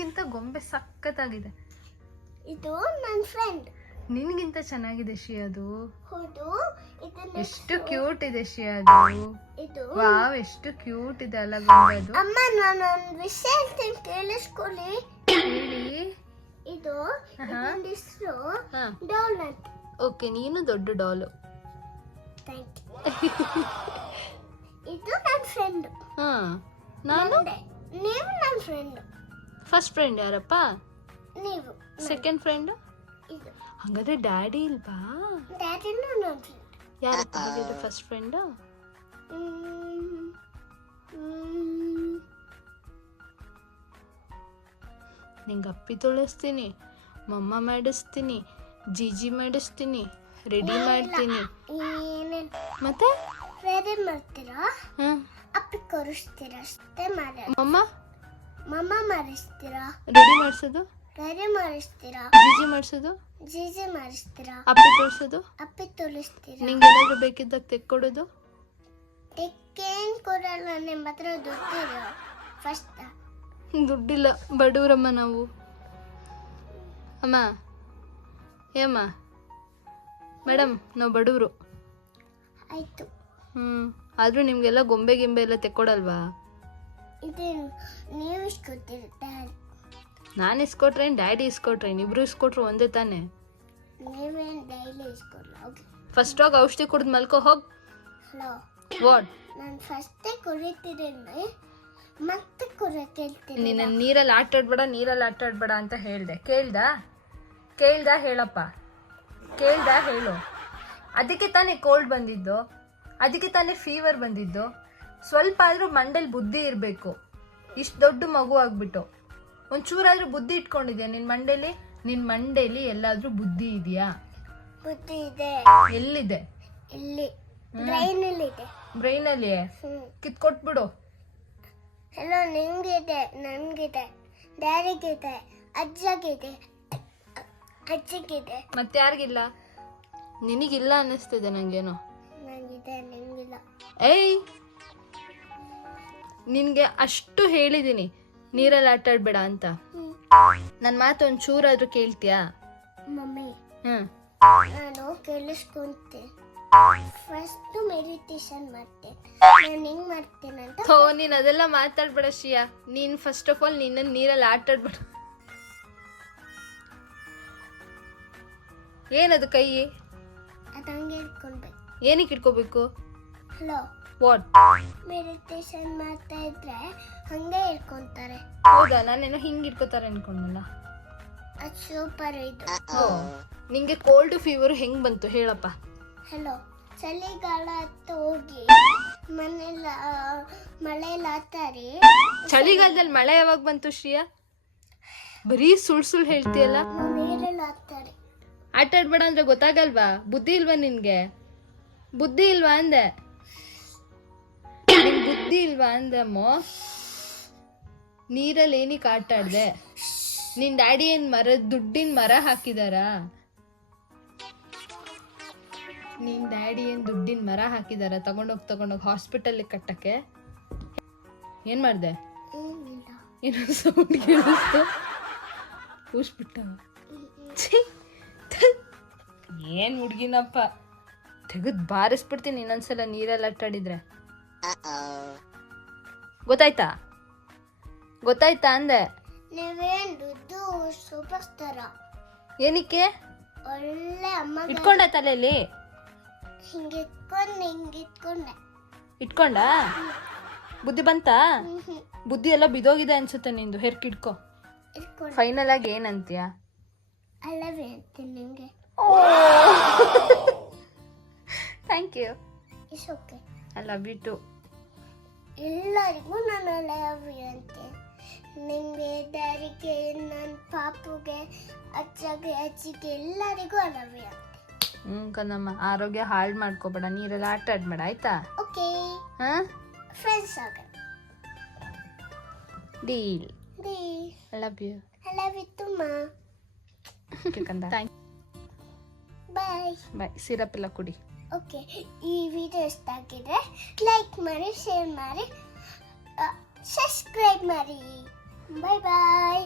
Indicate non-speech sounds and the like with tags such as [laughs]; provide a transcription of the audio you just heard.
ನಿನ್ಗಿಂತ ಗೊಂಬೆ ಸಖತ್ತಾಗಿದೆ. ಇದು ನನ್ನ ಫ್ರೆಂಡ್ ನಿನ್ಗಿಂತ ಚೆನ್ನಾಗಿದೆ ಶಿ ಅದು. ಹೌದು ಇದು ಎಷ್ಟು ಕ್ಯೂಟ್ ಇದೆ ಶಿ ಅದು. ಇದು ವಾವ್ ಎಷ್ಟು ಕ್ಯೂಟ್ ಇದೆ ಅಲ್ಲ ಗೊಂಬೆ ಅದು. ಅಮ್ಮ ನಾನು ಒಂದು ವಿಷಯ ಹೇಳ್ತೀನಿ ಕೇಳಿಸ್ಕೊಳ್ಳಿ. ಹೇಳಿ. ಇದು ಹೆಸರು ಹಾ. ಡಾಲ್ ಅಂತ ಓಕೆ ನೀನು ದೊಡ್ಡ ಡಾಲು. [laughs] ಇದು ನನ್ನ ಫ್ರೆಂಡ್ ಹಾ ನಾನು? ನೀವು? ಫಸ್ಟ್ ಫ್ರೆಂಡ್ ಯಾರಪ್ಪ? ನೀವು. ಸೆಕೆಂಡ್ ಫ್ರೆಂಡ್ ಇದು ಹಂಗಾದ್ರೆ ಡ್ಯಾಡಿ ಇಲ್ವಾ? ಡ್ಯಾಡಿನೂ ನನ್ನ ಫ್ರೆಂಡ್ ಯಾರಪ್ಪ ಹಾಗಿದ್ರೆ ಫಸ್ಟ್ ಫ್ರೆಂಡ್ ನಿಂಗೆ ಅಪ್ಪಿ ತೊಳಸ್ತೀನಿ ಮಮ್ಮ ಮಾಡಿಸ್ತೀನಿ ಜಿಜಿ ಮಾಡಿಸ್ತೀನಿ ರೆಡಿ ಮಾಡ್ತೀನಿ. ಮತ್ತೆ? ರೆಡಿ ಮಾಡ್ತೀರಾ? ಅಪ್ಪಿ ಕೊರಿಸ್ತೀರಾ ಅಷ್ಟೇ ಮಾಡ ಮಮ್ಮ? ಮಮ್ಮ ಮಾಡಿಸ್ತೀರಾ? ರೆಡಿ ಮಾಡಿಸೋದು? ರೆಡಿ ಮಾಡಿಸ್ತೀರಾ? ಜಿಜಿ ಮಾಡಿಸೋದು? ಜೀಜಿ ಮಾಡಿಸ್ತೀರಾ? ಅಪ್ಪಿ ತೋರಿಸೋದು? ಅಪ್ಪಿ ತೋರಿಸ್ತೀರಾ? ನಿಂಗೆ ಏನಾದ್ರು ಬೇಕಿದ್ದಾಗ ತೆಕ್ಕೊಡೋದು? ತೆಕ್ಕೇನ್ ಕೊಡಲ್ಲ ನಿಮ್ಮ ಹತ್ರ ದುಡ್ಡಿರೋ ಫಸ್ಟ್ ದುಡ್ಡಿಲ್ಲ ಬಡವರಮ್ಮ ನಾವು. ಅಮ್ಮ ಏಮ್ಮ? ಮೇಡಮ್ ನಾವು ಬಡವರು ಆಯಿತು. ಹ್ಞೂ ಆದರೂ ನಿಮಗೆಲ್ಲ ಗೊಂಬೆ ಗಿಂಬೆ ಎಲ್ಲ ತೆಕ್ಕೊಡಲ್ವಾ? ಇದು ನೀವು ಇಸ್ಕೊತಿರುತ್ತೆ ನಾನು ಇಸ್ಕೊಟ್ರೆ ಡ್ಯಾಡಿ ಇಸ್ಕೊಟ್ರೆ ಇಬ್ರು ಇಸ್ಕೊಟ್ರು ಒಂದೇ ತಾನೆ? ನೀವೇನು ಡೈಲಿ ಇಸ್ಕೊಲ್ಲ ಓಕೆ ಫಸ್ಟ್ ಹೋಗಿ ಔಷಧಿ ಕುಡ್ದು ಮಲ್ಕೋ ಹೋಗ್. ಹಲೋ ವಾಟ್ ನಾನು ಫಸ್ಟೇ ಕುರಿತಿದ್ದೀನಿ ಮತ್ತೆ ಕುರೆ ಕೇಳ್ತೀನಿ ನಿನ್ನ ನೀರಲ್ಲಿ ಆಟ ಆಡ್ಬೇಡ ನೀರಲ್ಲಿ ಆಟ ಆಡ್ಬೇಡ ಅಂತ ಹೇಳ್ದೆ. ಕೇಳ್ದ? ಕೇಳ್ದ ಹೇಳಪ್ಪ? ಕೇಳ್ದ ಹೇಳು. ಅದಕ್ಕೆ ತಾನೇ ಕೋಲ್ಡ್ ಬಂದಿದ್ದು. ಅದಕ್ಕೆ ತಾನೇ ಫೀವರ್ ಬಂದಿದ್ದು. ಸ್ವಲ್ಪ ಆದರೂ ಮಂಡೇಲಿ ಬುದ್ಧಿ ಇರಬೇಕು. ಇಷ್ಟು ದೊಡ್ಡ ಮಗು ಆಗ್ಬಿಟ್ಟು. ಒಂಚೂರಾದ್ರೂ ಬುದ್ಧಿ ಇಟ್ಕೊಂಡಿದ್ಯಾ ನಿನ್ನ ಮಂಡೇಲಿ? ನಿನ್ನ ಮಂಡೇಲಿ ಎಲ್ಲಾದ್ರೂ ಬುದ್ಧಿ ಇದೆಯಾ? ಬುದ್ಧಿ ಇದೆ. ಎಲ್ಲಿದೆ? ಇಲ್ಲಿ. ಬ್ರೈನಲ್ಲಿ ಇದೆ ಬ್ರೈನಲ್ಲಿ ಹ್ಞೂ ಕಿತ್ಕೊಟ್ಬಿಡು. ಹಲೋ ನಿಂಗಿದೆ ನನಗಿದೆ ಡ್ಯಾಡಿಗಿದೆ ಅಜ್ಜಗಿದೆ ಅಜ್ಜಿಗಿದೆ. ಮತ್ತೆ ಯಾರಿಗಿಲ್ಲ? ನಿನಗಿಲ್ಲ ಅನ್ನಿಸ್ತಿದೆ ನಂಗೇನೋ. ನಂಗಿದೆ ನಿಂಗಿಲ್ಲ. ಏಯ್! ನಿನಗೆ ಅಷ್ಟು ಹೇಳಿದ್ದೀನಿ ನೀರಲ್ಲಿ ಆಟ ಆಡ್ಬೇಡ ಅಂತ. ನನ್ನ ಮಾತು ಒಂದು ಚೂರಾದ್ರೂ ಕೇಳ್ತೀಯಾ? ಮಮ್ಮಿ ಹ್ಞೂ ನಾನು ಕೇಳಿಸ್ಕೊಂತೆ. ಫಸ್ಟ್ ಮೆಡಿಟೇಷನ್ ಮಾಡ್ತೇನೆ ನಾನು ಹೆಂಗ್ ಮಾಡ್ತೇನೆ ಅಂತ ಥೋ ನೀನು ಅದೆಲ್ಲ ಮಾತಾಡ್ಬೇಡ ಶಿಯಾ ನೀನ್ ಫಸ್ಟ್ ಆಫ್ ಆಲ್ ನಿನ್ನ ನೀರಲ್ಲಿ ಆಟ ಆಡ್ಬೇಡ ಏನದು ಕೈ? ಇಟ್ಕೊಳ್ಬೇಕು ಏನಕ್ಕೆ ಇಟ್ಕೋಬೇಕು? ಹಲೋ ವಾಟ್ ಮೆಡಿಟೇಷನ್ ಮಾಡ್ತಾ ಇದ್ರೆ ಹಂಗೆ ಇಟ್ಕೊಂತಾರೆ ಹೌದಾ? ನಾನೇನು ಹಿಂಗೆ ಇಟ್ಕೋತಾರೆ ಅನ್ಕೊಂಡಲ್ಲ. ಅದು ಸೂಪರ್ ಇದು. ಓ ನಿಂಗೆ ಕೋಲ್ಡ್ ಫೀವರ್ ಹೆಂಗ್ ಬಂತು? ಹೇಳಪ್ಪ. ಹಲೋ ಚಳಿಗಾಲ ಹತ್ತು ಹೋಗಿ ಮನೆಲ್ಲ ಮಳೆಲ್ಲ ಆತಾರಿ ಚಳಿಗಾಲದಲ್ಲಿ ಮಳೆ ಯಾವಾಗ ಬಂತು ಶ್ರೀಯಾ? ಬರೀ ಸುಳ್ ಸುಳ್ ಹೇಳ್ತೀಯಲ್ಲ? ನೀರೆಲ್ಲ ಆತಾರೆ ಆಟ ಆಡ್ಬೇಡ ಅಂದ್ರೆ ಗೊತ್ತಾಗಲ್ವಾ? ಬುದ್ಧಿ ಇಲ್ವಾ ನಿನ್ಗೆ? ಬುದ್ಧಿ ಇಲ್ವಾ ಅಂದೆ? ನಿಂಗ್ ಬುದ್ಧಿ ಇಲ್ವಾ ಅಂದಮ್ಮ ನೀರಲ್ಲಿ ಏನಕ್ಕೆ ಆಟ ಆಡ್ದೆ ನಿನ್ ಡ್ಯಾಡಿ ಏನ್ ಮರ, ದುಡ್ಡಿನ ಮರ ಹಾಕಿದಾರಾ? ನಿನ್ ಡ್ಯಾಡಿ ಏನ್ ದುಡ್ಡಿನ ಮರ ಹಾಕಿದಾರ? ತಗೊಂಡೋಗಿ ತಗೊಂಡೋಗಿ ಹಾಸ್ಪಿಟಲ್ ಕಟ್ಟಕ್ಕೆ? ಏನ್ ಮಾಡ್ದೆ? ಏನೋ ಸೌಂಡ್ ಕೇಳಿಸ್ತು. ಕೂಸ್ಬಿಟ್ಟ. ಏನ್ ಹುಡ್ಗಿನಪ್ಪ? ತೆಗೆದ್ ಬಾರಿಸ್ಬಿಡ್ತೀನಿ ಇನ್ನೊಂದ್ಸಲ ನೀರಲ್ಲಿ ಆಟಾಡಿದ್ರೆ ಗೊತ್ತಾಯ್ತಾ? ಗೊತ್ತಾಯ್ತಾ ಅಂದೆ. ನೀವೇನ್ ದುಡ್ಡು ಸೂಪರ್ ಸ್ಟಾರ ಏನಕ್ಕೆ? ಒಳ್ಳೆ ಅಮ್ಮ ಇಟ್ಕೊಂಡ ತಲೆಯಲ್ಲಿ? ಹಿಂಗೆ ಇಟ್ಕೊಂಡು ಹಿಂಗೆ ಇಟ್ಕೊಂಡೆ. ಇಟ್ಕೊಂಡ? ಬುದ್ಧಿ ಬಂತಾ? ಬುದ್ಧಿ ಎಲ್ಲ ಬಿದೋಗಿದೆ ಅನ್ಸುತ್ತೆ ನಿಂದು ಹೆರ್ಕಿಡ್ಕೊ ಫೈನಲಾಗಿ ಫೈನಲ್ ಆಗಿ ಏನಂತೀಯ? ಅಲ್ಲವೇ ಅಂತೀನಿ ನಿಂಗೆ. Thank you is okay I love you too ಎಲ್ಲರಿಗೂ ನಾನು ಲವ್ ಅಂತೆ ನಿಮಗೆ ಡ್ಯಾಡಿಗೆ ನನ್ನ ಪಾಪುಗೆ ಅಜ್ಜಗೆ ಅಜ್ಜಿಗೆ ಎಲ್ಲರಿಗೂ ಅಂತೆ ಹ್ಞೂ ಕಣಮ್ಮ ಆರೋಗ್ಯ ಹಾಳು ಮಾಡ್ಕೋಬೇಡ ನೀರೆಲ್ಲ ಆಟ ಆಡ್ಬೇಡ ಆಯ್ತಾ? ಓಕೆ. ಹಾ? ಫ್ರೆಂಡ್ಸ್ ಆಗ. Deal deal love you I love you ತುಮ್ಮ thank bye bye syrup ಎಲ್ಲ ಕುಡಿ. ಓಕೆ ಈ ವಿಡಿಯೋ ಇಷ್ಟ ಆಗಿದ್ರೆ ಲೈಕ್ ಮಾಡಿ ಶೇರ್ ಮಾಡಿ ಸಬ್ಸ್ಕ್ರೈಬ್ ಮಾಡಿ. ಬಾಯ್ ಬಾಯ್